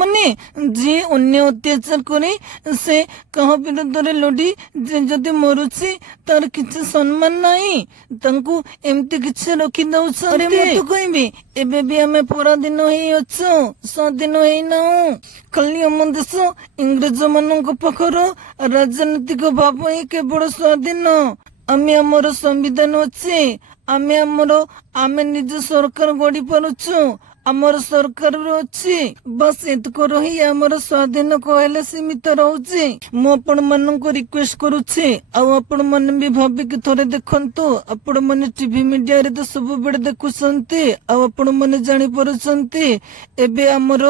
ମାନେ ଯିଏ ଅନ୍ୟ ଅତ୍ୟାଚାର କରି ସେ କାହା ବିରୁଦ୍ଧରେ ଲଢି ଯଦି ମରୁଛି ତାର କିଛି ସମ୍ମାନ ନାହିଁ, ତାଙ୍କୁ ଏମିତି କିଛି ରଖି ଦଉଛନ୍ତି। ମୁଁ ତ କହିବି ଏବେ ବି ଆମେ ପରାଧୀନ ହେଇ ଅଛୁ, ସ୍ୱାଧୀନ ହେଇନାହୁଁ। ଖାଲି ଆମ ଦେଶ ଇଂରେଜ ମାନଙ୍କ ପାଖର ରାଜନୈତିକ ଭାବ ହିଁ କେବଳ ସ୍ୱାଧୀନ। ଆମେ ଆମର ସମ୍ବିଧାନ ଅଛି, ଆମେ ନିଜ ସରକାର ଗଢି ପାରୁଛୁ, ଆମର ସରକାର ଅଛି, ବାସ୍ ଏତକର ହିଁ ଆମର ସ୍ୱାଧୀନ କହିଲେ ସୀମିତ ରହୁଛି। ମୁଁ ଆପଣ ମାନଙ୍କୁ ରିକ୍ୱେଷ୍ଟ କରୁଛି, ଆଉ ଆପଣ ମାନେ ବି ଭାବିକି ଥରେ ଦେଖନ୍ତୁ। ଆପଣ ମାନେ ଟିଭି ମିଡିଆରେ ତ ସବୁବେଳେ ଦେଖୁଛନ୍ତି, ଆଉ ଆପଣ ମାନେ ଜାଣିପାରୁଛନ୍ତି ଏବେ ଆମର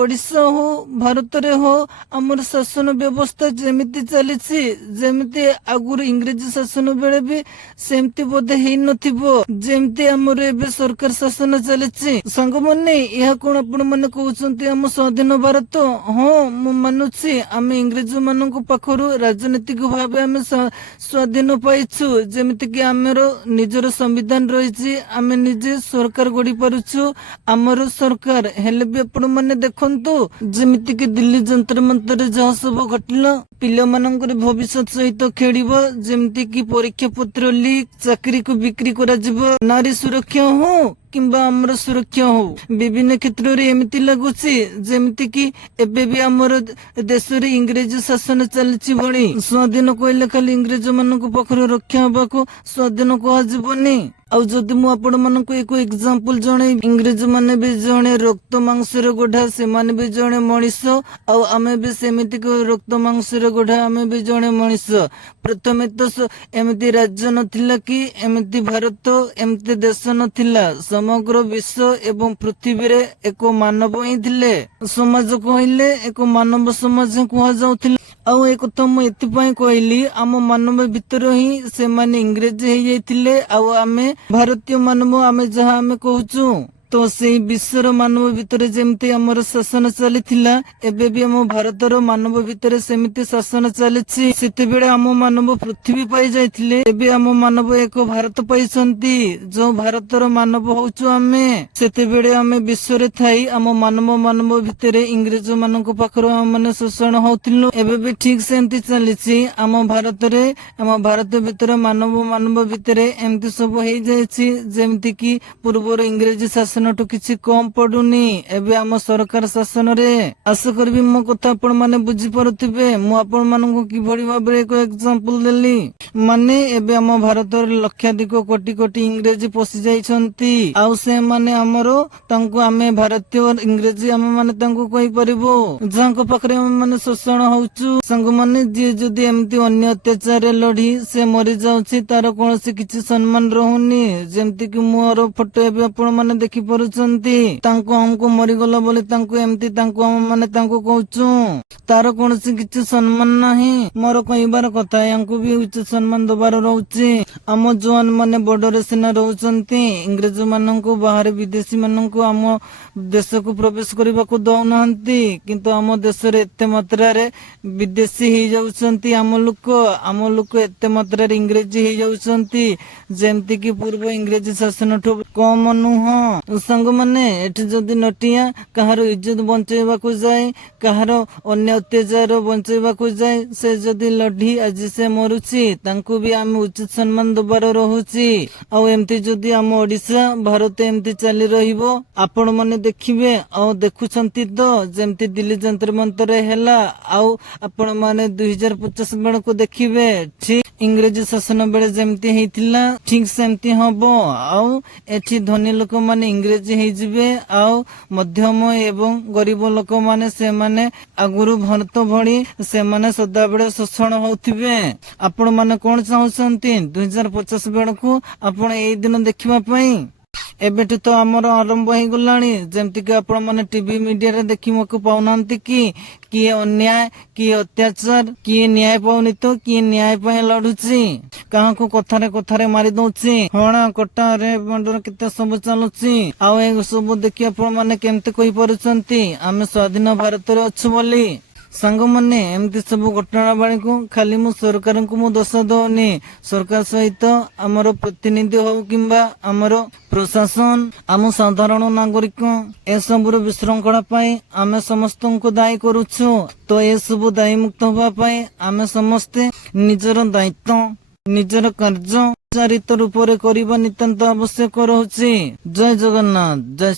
ଓଡିଶା ହଉ ଭାରତରେ ହଉ ଆମର ଶାସନ ବ୍ୟବସ୍ଥା ଯେମିତି ଚାଲିଛି, ଯେମିତି ଆଗରୁ ଇଂରେଜ ଶାସନ ବେଳେ ବି ସେମିତି ବୋଧେ ହେଇନଥିବ ଯେମିତି ଆମର ଏବେ ସରକାର ଶାସନ ଚାଲିଛି। ସାଙ୍ଗମାନେ ଏହା କଣ ଆପଣ ମାନେ କହୁଛନ୍ତି ଆମ ସ୍ୱାଧୀନ ଭାରତ? ହଁ ମୁଁ ମାନୁଛି ଆମେ ଇଂରେଜ ମାନଙ୍କ ପାଖରୁ ରାଜନୈତିକ ଭାବେ ଆମେ ସ୍ୱାଧୀନ ପାଇଛୁ, ଯେମିତି କି ଆମର ନିଜର ସମ୍ବିଧାନ ରହିଛି, ଆମେ ନିଜେ ସରକାର ଗଢି ପାରୁଛୁ, ଆମର ସରକାର। ହେଲେ ବି ଆପଣ ମାନେ ଦେଖନ୍ତୁ ଯେମିତି କି ଦିଲ୍ଲୀ ଯନ୍ତ୍ର ମନ୍ତ୍ରରେ ଯାହା ସବୁ ଘଟିଲା, ପିଲାମାନଙ୍କର ଭବିଷ୍ୟତ ସହିତ ଖେଳିବ, ଯେମିତି କି ପରୀକ୍ଷା ପତ୍ର ଲିକ୍, ଚାକିରିକୁ ବିକ୍ରି କରାଯିବ, ନାରୀ ସୁରକ୍ଷା ହଉ କିମ୍ବା ଆମର ସୁରକ୍ଷା ହଉ, ବିଭିନ୍ନ କ୍ଷେତ୍ରରେ ଏମିତି ଲାଗୁଛି ଯେମିତି କି ଏବେ ବି ଆମର ଦେଶରେ ଇଂରେଜ ଶାସନ ଚାଲିଛି ଭଳି। ସ୍ୱାଧୀନ କହିଲେ ଖାଲି ଇଂରେଜ ମାନଙ୍କ ପାଖରେ ରକ୍ଷା ହବାକୁ ସ୍ୱାଧୀନ କୁହାଯିବନି। ଆଉ ଯଦି ମୁଁ ଆପଣ ମାନଙ୍କୁ ଏକ ଏକ୍ସାମ୍ପଲ ଜଣେଇବି, ଇଂରେଜ ମାନେ ବି ଜଣେ ରକ୍ତ ମାଂସର ଗଢା, ସେମାନେ ବି ଜଣେ ମଣିଷ, ଆଉ ଆମେ ବି ସେମିତି ରକ୍ତ ମାଂସର ଗଢା, ଆମେ ବି ଜଣେ ମଣିଷ। ପ୍ରଥମେ ତ ଏମିତି ରାଜ୍ୟ ନଥିଲା କି ଏମିତି ଭାରତ ଏମିତି ଦେଶ ନଥିଲା, ସମଗ୍ର ବିଶ୍ବ ଏବଂ ପୃଥିବୀରେ ଏକ ମାନବ ହିଁ ଥିଲେ। ସମାଜ କହିଲେ ଏକ ମାନବ ସମାଜ କୁହାଯାଉଥିଲା। ଆଉ ଏ କଥା ମୁଁ ଏଥିପାଇଁ କହିଲି, ଆମ ମାନବ ଭିତରେ ହିଁ ସେମାନେ ଇଂରେଜ ହେଇଯାଇଥିଲେ, ଆଉ ଆମେ ଭାରତୀୟ ମାନବ, ଆମେ ଯାହା ଆମେ କହୁଛୁ। ତ ସେଇ ବିଶ୍ୱର ମାନବ ଭିତରେ ଯେମିତି ଆମର ଶାସନ ଚାଲିଥିଲା, ଏବେ ବି ଆମ ଭାରତର ମାନବ ଭିତରେ ସେମିତି ଶାସନ ଚାଲିଛି। ସେତେବେଳେ ଆମ ମାନବ ପୃଥିବୀ ପାଇ ଯାଇଥିଲେ, ଏବେ ଆମ ମାନବ ଏକ ଭାରତ ପାଇଛନ୍ତି, ଯୋଉ ଭାରତର ମାନବ ହଉଛୁ ଆମେ। ସେତେବେଳେ ଆମେ ବିଶ୍ୱରେ ଥାଇ ଆମ ମାନବ ଭିତରେ ଇଂରେଜ ମାନଙ୍କ ପାଖରୁ ଆମ ମାନେ ଶୋଷଣ ହଉଥିଲୁ। ଏବେ ବି ଠିକ ସେମିତି ଚାଲିଛି ଆମ ଭାରତରେ, ଆମ ଭାରତ ଭିତରେ ମାନବ ଭିତରେ ଏମିତି ସବୁ ହେଇଯାଇଛି, ଯେମିତି କି ପୂର୍ବରୁ ଇଂରେଜ ଶାସନଠୁ କିଛି କମ ପଡୁନି ଏବେ ଆମ ସରକାର ଶାସନରେ। ଆଶା କରିବି ମୋ କଥା ଆପଣ ମାନେ ବୁଝିପାରୁଥିବେ। ମୁଁ ଆପଣ ମାନଙ୍କୁ କିଭଳି ଭାବରେ ଏକ ଏକ୍ସାମ୍ପଲ ଦେଲି। ମାନେ ଏବେ ଆମ ଭାରତରେ ଲକ୍ଷାଧିକ କୋଟି କୋଟି ଇଂରେଜ ପଶି ଯାଇଛନ୍ତି, ଆଉ ସେମାନେ ଆମର, ତାଙ୍କୁ ଆମେ ଭାରତୀୟ ଇଂରେଜୀ ଆମେ ମାନେ ତାଙ୍କୁ କହିପାରିବୁ, ଯାହାଙ୍କ ପାଖରେ ଆମେ ମାନେ ଶୋଷଣ ହଉଛୁ। ସାଙ୍ଗମାନେ ଯିଏ ଯଦି ଏମିତି ଅନ୍ୟ ଅତ୍ୟାଚାରରେ ଲଢି ସେ ମରିଯାଉଛି, ତାର କୌଣସି କିଛି ସମ୍ମାନ ରହୁନି। ଯେମିତି କି ମୋର ଫଟୋ ଏବେ ଆପଣ ମାନେ ଦେଖିପାରୁଛନ୍ତି, ତାଙ୍କୁ ଆମକୁ ମରିଗଲା ବୋଲି ତାଙ୍କୁ ଏମିତି ତାଙ୍କୁ ଆମ ମାନେ ତାଙ୍କୁ କହୁଛୁ, ତାର କୌଣସି କିଛି ସମ୍ମାନ ନାହିଁ। ମୋର କହିବାର କଥା, ୟାଙ୍କୁ ବି ଉଚିତ ସମ୍ମାନ ଦବାର ରହୁଛି। ଆମ ଜୱାନ ମାନେ ବର୍ଡରରେ ସିନା ରହୁଛନ୍ତି, ଇଂରେଜ ମାନଙ୍କୁ ବାହାରେ ବିଦେଶୀ ମାନଙ୍କୁ ଆମ ଦେଶକୁ ପ୍ରବେଶ କରିବାକୁ ଦଉନାହାନ୍ତି, କିନ୍ତୁ ଆମ ଦେଶରେ ଏତେ ମାତ୍ରାରେ ବିଦେଶୀ ହେଇଯାଉଛନ୍ତି। ଆମ ଲୋକ ଏତେ ମାତ୍ରାରେ ଇଂରେଜୀ ହେଇଯାଉଛନ୍ତି, ଯେମିତି କି ପୂର୍ବ ଇଂରେଜ ଶାସନଠୁ କମ ନୁହଁ। ସାଙ୍ଗମାନେ ଏଠି ଯଦି ନଟିଆ କାହାର ଇଜ୍ଜତ ବଞ୍ଚେଇବାକୁ ଯାଏ, କାହାର ଅନ୍ୟ ଅତ୍ୟାଚାର ବଞ୍ଚେଇବାକୁ ଯାଏ, ସେ ଯଦି ଲଢି ଆଜି ସେ ମରୁଛି, ତାଙ୍କୁ ବି ଆମେ ଉଚିତ ସମ୍ମାନ ଦବାର ରହୁଛି। ଆଉ ଏମିତି ଯଦି ଆମ ଓଡିଶା ଭାରତ ଏମିତି ଚାଲି ରହିବ, ଆପଣ ମାନେ ଦେଖିବେ, ଆଉ ଦେଖୁଛନ୍ତି ତ ଯେମିତି ଦିଲ୍ଲୀ ଯନ୍ତ୍ର ମନ୍ତ୍ରରେ ହେଲା, ଆଉ ଆପଣ ମାନେ 2050 ବେଳକୁ ଦେଖିବେ ଠିକ ଇଂରେଜ ଶାସନ ବେଳେ ଯେମିତି ହେଇଥିଲା ଠିକ ସେମିତି ହବ। ଆଉ ଏଠି ଧନୀ ଲୋକମାନେ ଇଂରେଜୀ ହେଇଯିବେ, ଆଉ ମଧ୍ୟମ ଏବଂ ଗରିବ ଲୋକମାନେ ସେମାନେ ଆଗରୁ ଭାରତ ଭଳି ସେମାନେ ସଦାବେଳେ ଶୋଷଣ ହଉଥିବେ। ଆପଣ ମାନେ କଣ ଚାହୁଁଛନ୍ତି 2050 ବେଳକୁ ଆପଣ ଏଇ ଦିନ ଦେଖିବା ପାଇଁ? ଏବେଠୁ ତ ଆମର ଆରମ୍ଭ ହେଇଗଲାଣି, ଯେମିତିକି ଆପଣ ମାନେ ଟିଭି ମିଡିଆରେ ଦେଖିବାକୁ ପାଉନାହାନ୍ତି କି କିଏ ଅନ୍ୟାୟ, କିଏ ଅତ୍ୟାଚାର, କିଏ ନ୍ୟାୟ ପାଉନି ତ କିଏ ନ୍ୟାୟ ପାଇଁ ଲଢୁଛି, କାହାକୁ କଥାରେ କଥାରେ ମାରି ଦଉଛି, ହଣା କଟା ରେପ ମର୍ଡର କେତେ ସବୁ ଚାଲୁଛି। ଆଉ ଏ ସବୁ ଦେଖି ଆପଣ ମାନେ କେମିତି କହିପାରୁଛନ୍ତି ଆମେ ସ୍ୱାଧୀନ ଭାରତରେ ଅଛୁ ବୋଲି? ସାଙ୍ଗମାନେ ଏମିତି ସବୁ ଘଟଣାବଳୀ କୁ ଖାଲି ମୁଁ ସରକାରଙ୍କୁ ମୁଁ ଦୋଷ ଦଉନି। ସରକାର ସହିତ ଆମର ପ୍ରତିନିଧି ହଉ କିମ୍ବା ଆମର ପ୍ରଶାସନ, ଆମ ସାଧାରଣ ନାଗରିକ ଏସବୁର ବିଶୃଙ୍ଖଳା ପାଇଁ ଆମେ ସମସ୍ତଙ୍କୁ ଦାୟୀ କରୁଛୁ। ତ ଏସବୁ ଦାୟୀ ମୁକ୍ତ ହେବା ପାଇଁ ଆମେ ସମସ୍ତେ ନିଜର ଦାୟିତ୍ୱ ନିଜର କାର୍ଯ୍ୟ ଚାରିତ ରୂପରେ କରିବା ନିତାନ୍ତ ଆବଶ୍ୟକ ରହୁଛି। ଜୟ ଜଗନ୍ନାଥ, ଜୟ